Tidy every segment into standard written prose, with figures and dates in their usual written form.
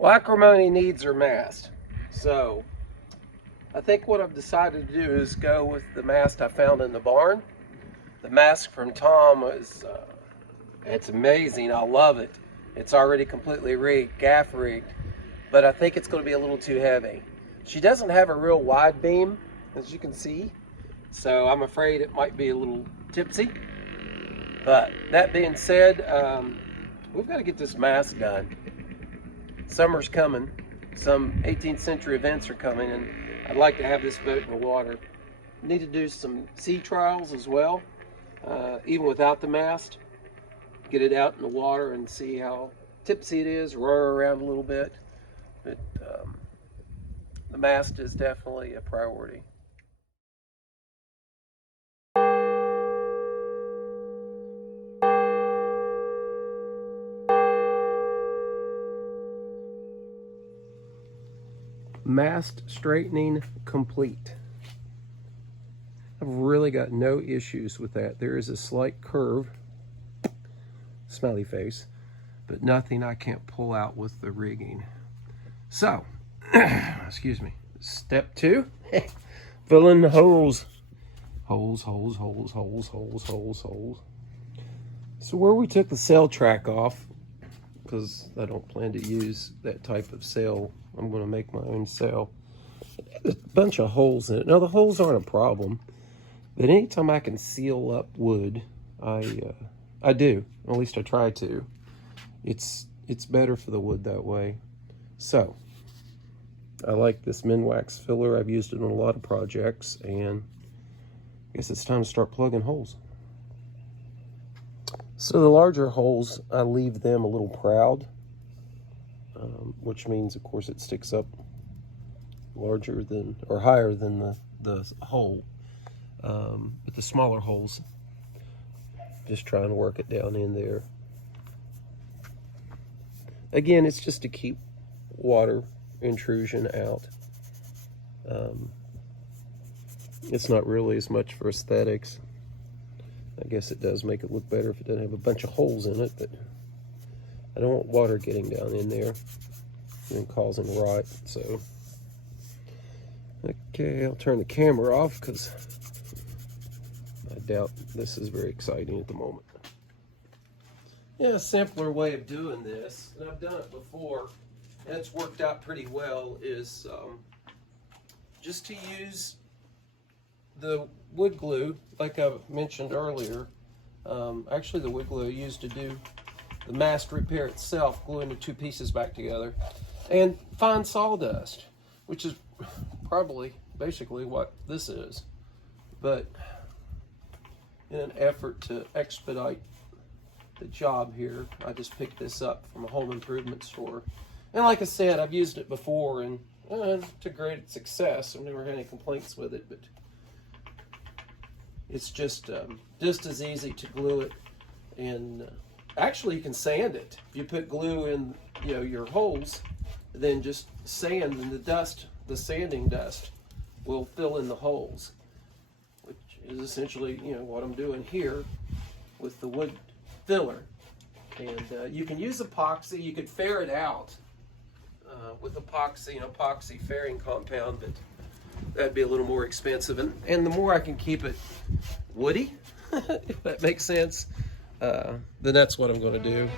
Well, Acrimony needs her mast. So I think what I've decided to do is go with the mast I found in the barn. The mast from Tom is, it's amazing. I love it. It's already completely rigged, gaff rigged, but I think it's going to be a little too heavy. She doesn't have a real wide beam, as you can see, so I'm afraid it might be a little tipsy. But that being said, we've got to get this mast done. Summer's coming. Some 18th century events are coming, and I'd like to have this boat in the water. Need to do some sea trials as well, even without the mast. Get it out in the water and see how tipsy it is, roar around a little bit. But the mast is definitely a priority. Mast straightening complete. I've really got no issues with that. There is a slight curve, smiley face, but nothing I can't pull out with the rigging. So, excuse me. Step 2, fill in the holes. Holes. So where we took the sail track off, because I don't plan to use that type of sail, I'm going to make my own sail. There's a bunch of holes in it. Now the holes aren't a problem, but anytime I can seal up wood, I do. At least I try to. It's better for the wood that way. So I like this Minwax filler. I've used it on a lot of projects, and I guess it's time to start plugging holes. So the larger holes, I leave them a little proud, which means, of course, it sticks up larger than or higher than the hole. But the smaller holes, just trying to work it down in there. Again, it's just to keep water intrusion out. It's not really as much for aesthetics. I guess it does make it look better if it doesn't have a bunch of holes in it, but I don't want water getting down in there and causing rot. So, okay, I'll turn the camera off because I doubt this is very exciting at the moment. Yeah, a simpler way of doing this, and I've done it before, and it's worked out pretty well, is just to use the wood glue, like I mentioned earlier. Actually, the wood glue I used to do the mast repair itself, gluing the two pieces back together, and fine sawdust, which is probably basically what this is. But in an effort to expedite the job here, I just picked this up from a home improvement store. And like I said, I've used it before, and to great success. I've never had any complaints with it, but it's just as easy to glue it. And actually, you can sand it. If you put glue in, your holes, then just sand, and the dust, the sanding dust, will fill in the holes, which is essentially, what I'm doing here with the wood filler. And you can use epoxy. You could fair it out with epoxy fairing compound, but that'd be a little more expensive. And the more I can keep it woody, if that makes sense, then that's what I'm going to do.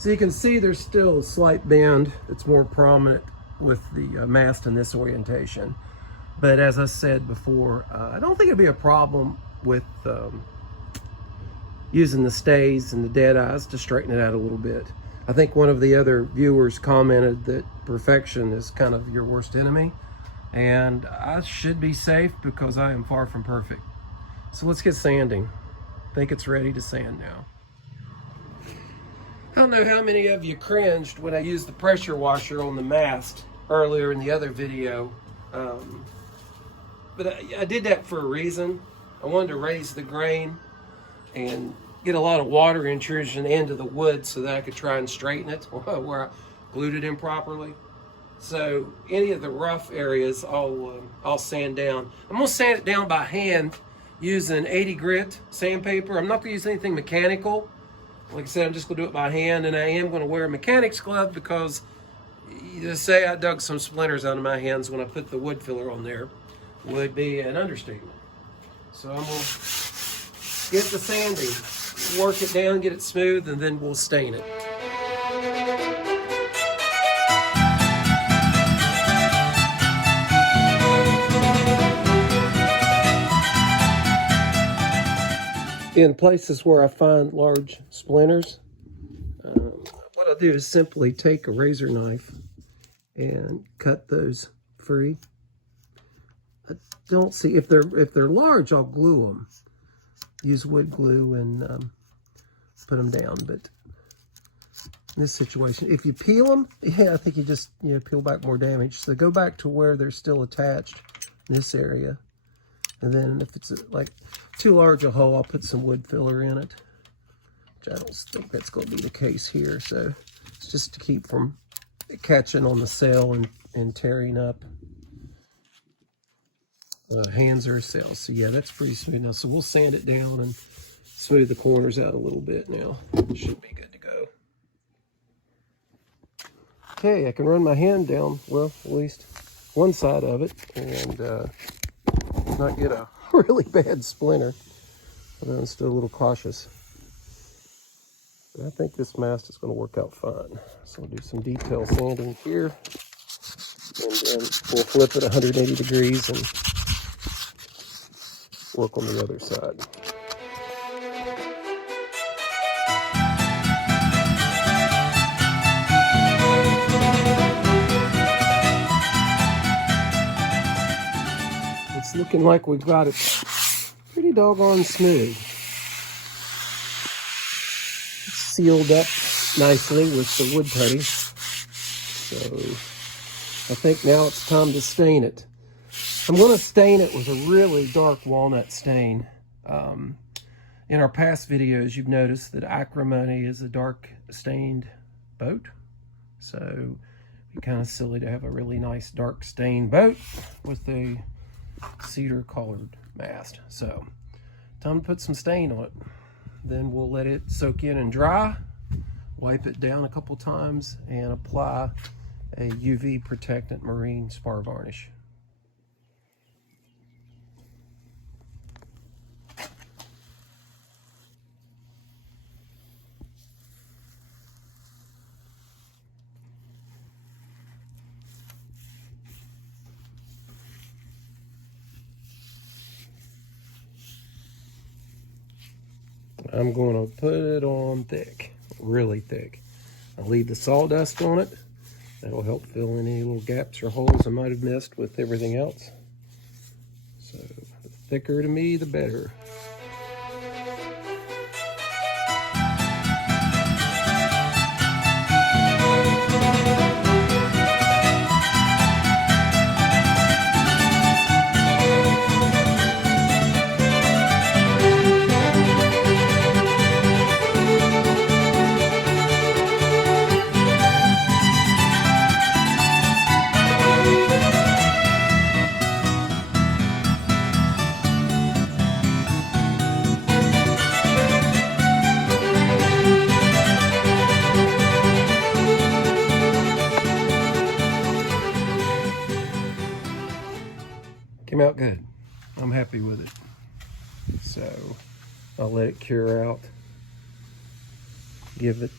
So you can see there's still a slight bend that's more prominent with the mast in this orientation. But as I said before, I don't think it'd be a problem with using the stays and the dead eyes to straighten it out a little bit. I think one of the other viewers commented that perfection is kind of your worst enemy, and I should be safe because I am far from perfect. So let's get sanding. I think it's ready to sand now. I don't know how many of you cringed when I used the pressure washer on the mast earlier in the other video, but I did that for a reason. I wanted to raise the grain and get a lot of water intrusion into the wood so that I could try and straighten it where I glued it improperly. So any of the rough areas I'll sand down. I'm gonna sand it down by hand using 80 grit sandpaper. I'm not gonna use anything mechanical. Like I said, I'm just gonna do it by hand, and I am gonna wear a mechanic's glove because just say I dug some splinters out of my hands when I put the wood filler on there would be an understatement. So I'm gonna get the sanding, work it down, get it smooth, and then we'll stain it. In places where I find large splinters, what I'll do is simply take a razor knife and cut those free. I don't see, if they're large, I'll glue them. Use wood glue and put them down. But in this situation, if you peel them, yeah, I think you just peel back more damage. So go back to where they're still attached in this area. And then if it's like too large a hole, I'll put some wood filler in it, which I don't think that's going to be the case here. So it's just to keep from catching on the cell and tearing up hands or cells. So yeah, that's pretty smooth now. So we'll sand it down and smooth the corners out a little bit now. Should be good to go. Okay, I can run my hand down, well, at least one side of it, and not get a really bad splinter. But I'm still a little cautious. But I think this mast is going to work out fine. So I'll do some detail sanding here, and then we'll flip it 180 degrees and work on the other side. It's looking like we've got it pretty doggone smooth. It's sealed up nicely with the wood putty. So I think now it's time to stain it. I'm going to stain it with a really dark walnut stain. In our past videos, you've noticed that Acrimony is a dark stained boat. So it'd be kind of silly to have a really nice dark stained boat with a cedar colored mast. So time to put some stain on it. Then we'll let it soak in and dry, wipe it down a couple times, and apply a UV protectant marine spar varnish. I'm going to put it on thick, really thick. I'll leave the sawdust on it. That'll help fill in any little gaps or holes I might have missed with everything else. So the thicker to me, the better. Came out good. I'm happy with it. So I'll let it cure out. Give it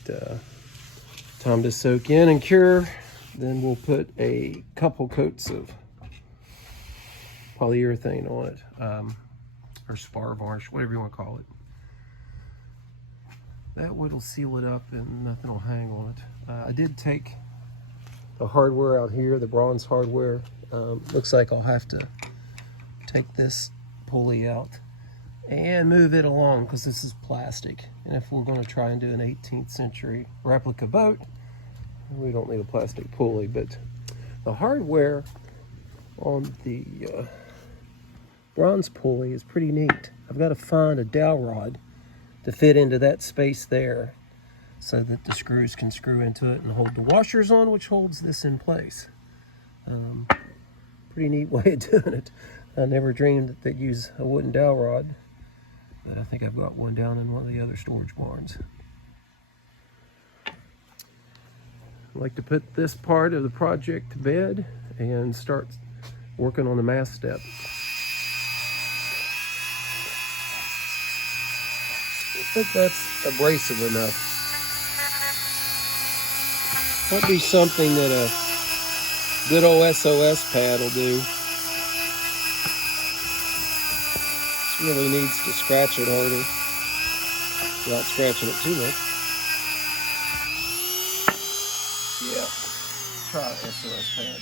Time to soak in and cure. Then we'll put a couple coats of polyurethane on it, or spar varnish, whatever you want to call it. That wood will seal it up and nothing will hang on it. I did take the hardware out here, the bronze hardware. Looks like I'll have to take this pulley out and move it along because this is plastic. And if we're going to try and do an 18th century replica boat, we don't need a plastic pulley. But the hardware on the bronze pulley is pretty neat. I've got to find a dowel rod to fit into that space there so that the screws can screw into it and hold the washers on, which holds this in place. Pretty neat way of doing it. I never dreamed that they'd use a wooden dowel rod, but I think I've got one down in one of the other storage barns. I'd like to put this part of the project to bed and start working on the mast step. I think that's abrasive enough. Might be something that a good old SOS pad will do. This really needs to scratch it harder without scratching it too much. Yeah, try an SOS pad.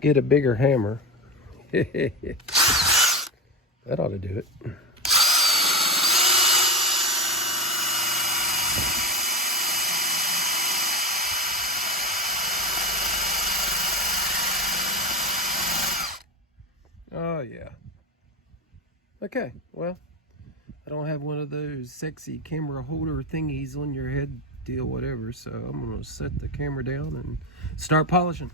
Get a bigger hammer. That ought to do it. Oh yeah. Okay, well, I don't have one of those sexy camera holder thingies on your head deal, whatever, so I'm gonna set the camera down and start polishing.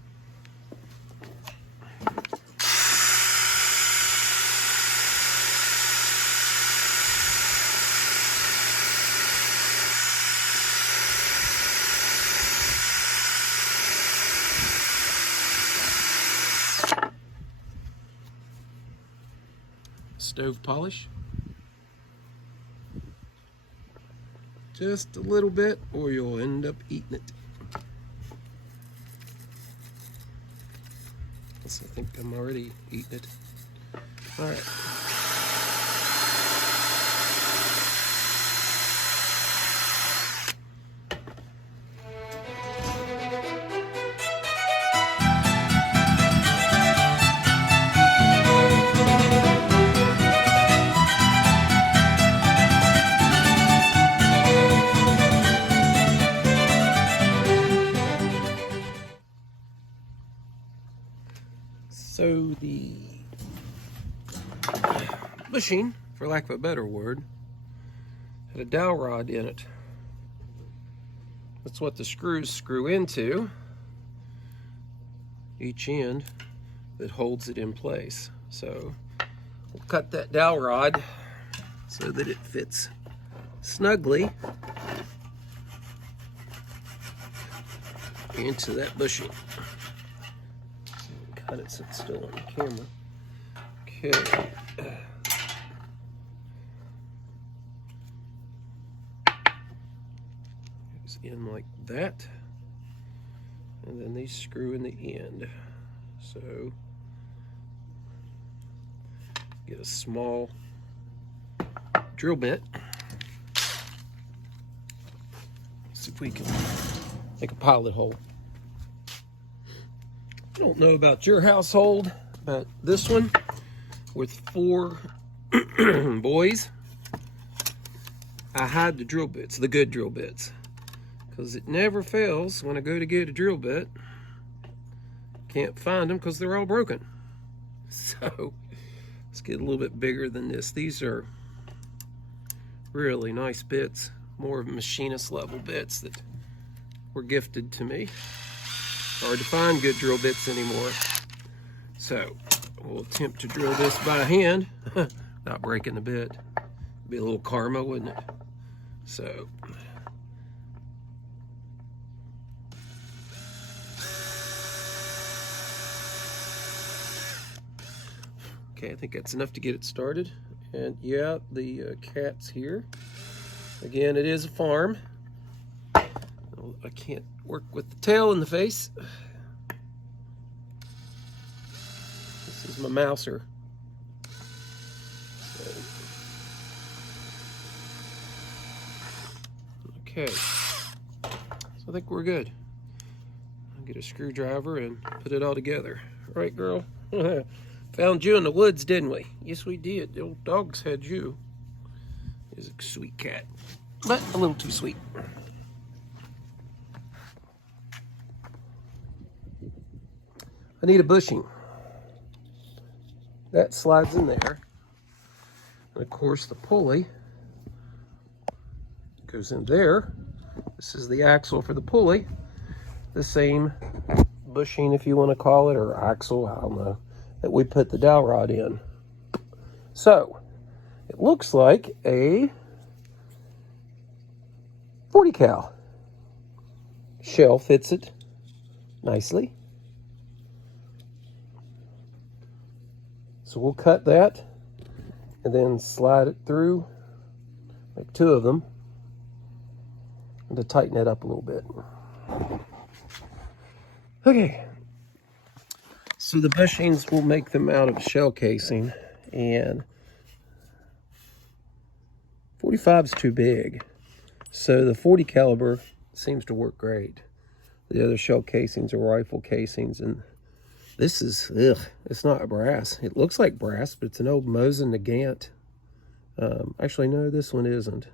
Stove polish. Just a little bit or you'll end up eating it. I think I'm already eating it. All right. So the bushing, for lack of a better word, had a dowel rod in it. That's what the screws screw into, each end that holds it in place. So we'll cut that dowel rod so that it fits snugly into that bushing. Cut it so it's still on the camera. Okay. It's in like that. And then these screw in the end. So get a small drill bit. See if we can make a pilot hole. I don't know about your household, but this one with 4 boys, I hide the drill bits, the good drill bits, because it never fails when I go to get a drill bit. Can't find them because they're all broken. So let's get a little bit bigger than this. These are really nice bits, more of machinist level bits that were gifted to me. Hard to find good drill bits anymore. So we'll attempt to drill this by hand, not breaking the bit. Be a little karma, wouldn't it? So okay, I think that's enough to get it started. And yeah, the cat's here. Again, it is a farm. I can't work with the tail in the face. This is my mouser. Okay, so I think we're good. I'll get a screwdriver and put it all together. All right, girl? Found you in the woods, didn't we? Yes, we did. The old dogs had you. He's a sweet cat, but a little too sweet. I need a bushing. That slides in there. And of course, the pulley goes in there. This is the axle for the pulley. The same bushing, if you want to call it, or axle, I don't know, that we put the dowel rod in. So, it looks like a 40 cal. Shell fits it nicely. So we'll cut that and then slide it through, like 2 of them, and to tighten it up a little bit. Okay, so the bushings, will make them out of shell casing, and 45 is too big, so the 40 caliber seems to work great. The other shell casings are rifle casings, and this is, it's not brass. It looks like brass, but it's an old Mosin Nagant. Actually, no, this one isn't.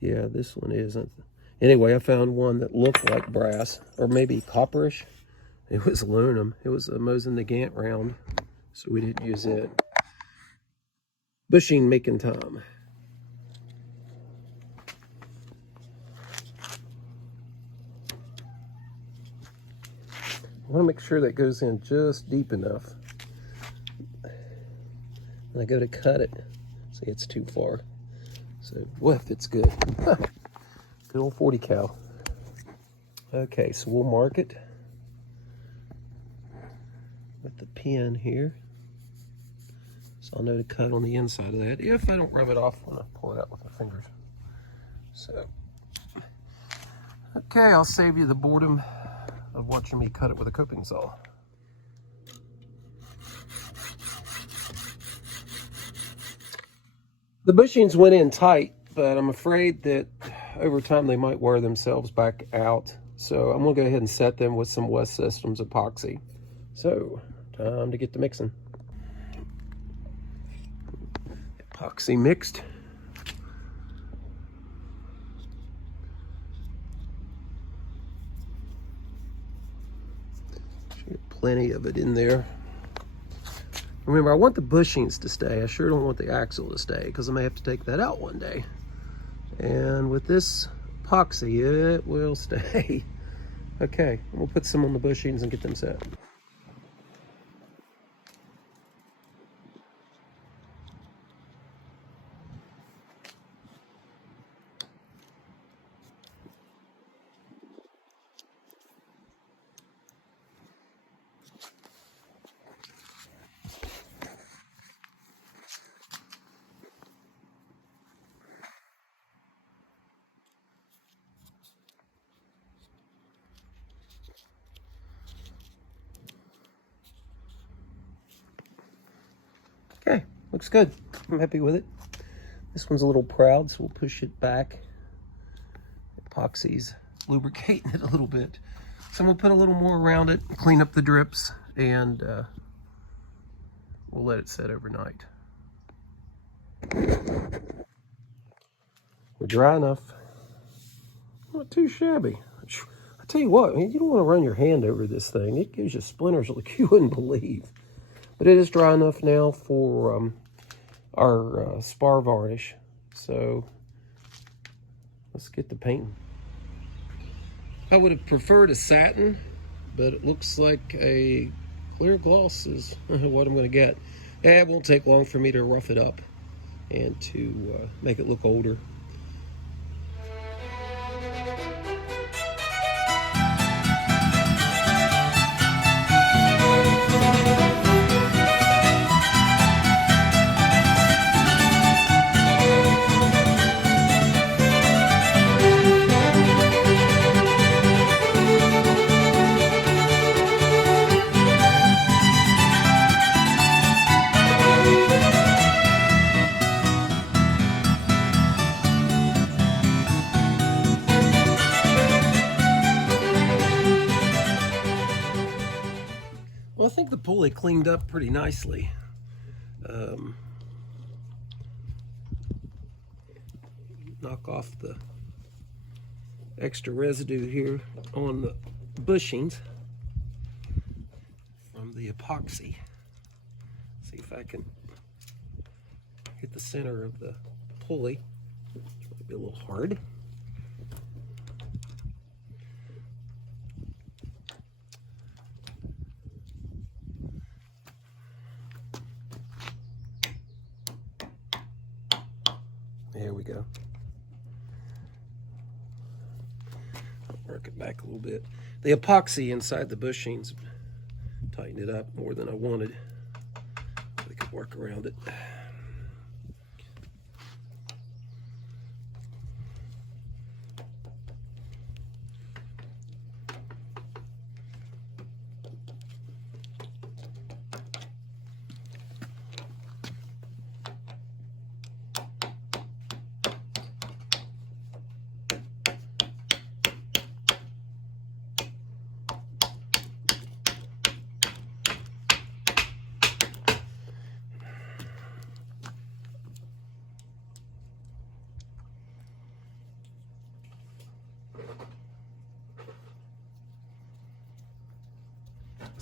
Yeah, this one isn't. Anyway, I found one that looked like brass, or maybe copperish. It was aluminum. It was a Mosin Nagant round, so we didn't use it. Bushing making time. I want to make sure that goes in just deep enough. When I go to cut it, see, it's too far. So, woof, it's good. Good old 40 cal. Okay, so we'll mark it with the pin here. So I'll know to cut on the inside of that if I don't rub it off when I pull it out with my fingers. So, okay, I'll save you the boredom of watching me cut it with a coping saw. The bushings went in tight, but I'm afraid that over time they might wear themselves back out. So I'm gonna go ahead and set them with some West Systems epoxy. So, time to get to mixing. Epoxy mixed. Plenty of it in there. Remember, I want the bushings to stay. I sure don't want the axle to stay, because I may have to take that out one day. And with this epoxy, it will stay. Okay, we'll put some on the bushings and get them set. Okay, looks good. I'm happy with it. This one's a little proud, so we'll push it back. Epoxy's lubricating it a little bit. So we'll put a little more around it, clean up the drips, and we'll let it set overnight. We're dry enough. Not too shabby. I tell you what, man, you don't want to run your hand over this thing. It gives you splinters like you wouldn't believe. But it is dry enough now for our spar varnish. So let's get the painting. I would have preferred a satin, but it looks like a clear gloss is what I'm going to get. And it won't take long for me to rough it up and to make it look older. pulley cleaned up pretty nicely. Knock off the extra residue here on the bushings from the epoxy. See if I can hit the center of the pulley. It might be a little hard. There we go. I'll work it back a little bit. The epoxy inside the bushings tightened it up more than I wanted. We could work around it.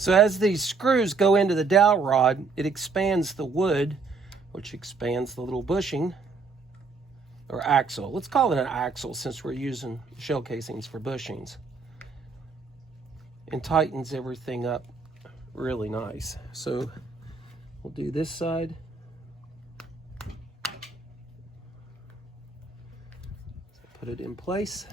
So as these screws go into the dowel rod, it expands the wood, which expands the little bushing, or axle. Let's call it an axle since we're using shell casings for bushings. And tightens everything up really nice. So we'll do this side. So put it in place.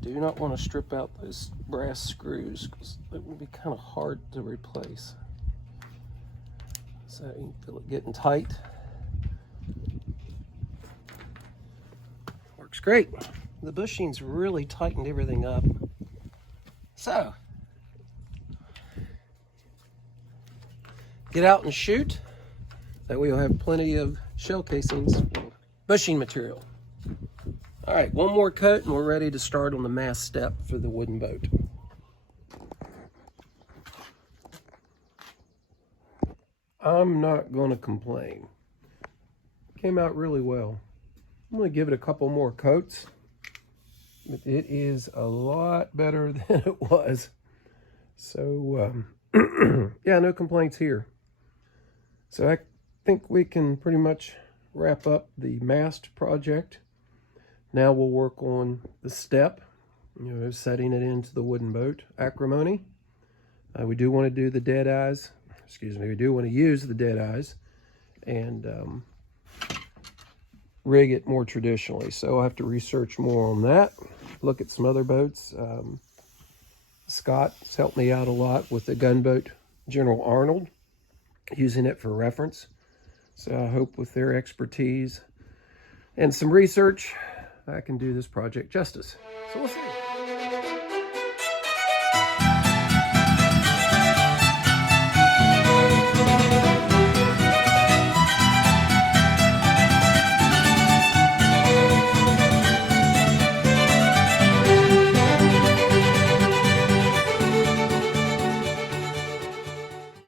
Do not want to strip out those brass screws because it would be kind of hard to replace. So you can feel it getting tight. Works great. The bushings really tightened everything up. So, get out and shoot. That way you'll have plenty of shell casings for bushing material. All right, one more coat and we're ready to start on the mast step for the wooden boat. I'm not going to complain. Came out really well. I'm going to give it a couple more coats. But it is a lot better than it was. So, yeah, no complaints here. So I think we can pretty much wrap up the mast project. Now we'll work on the step, setting it into the wooden boat, Acrimony. We do want to do the dead eyes, we do want to use the dead eyes and rig it more traditionally. So I'll have to research more on that, look at some other boats. Scott's helped me out a lot with the gunboat General Arnold, using it for reference. So I hope with their expertise and some research, I can do this project justice. So we'll see.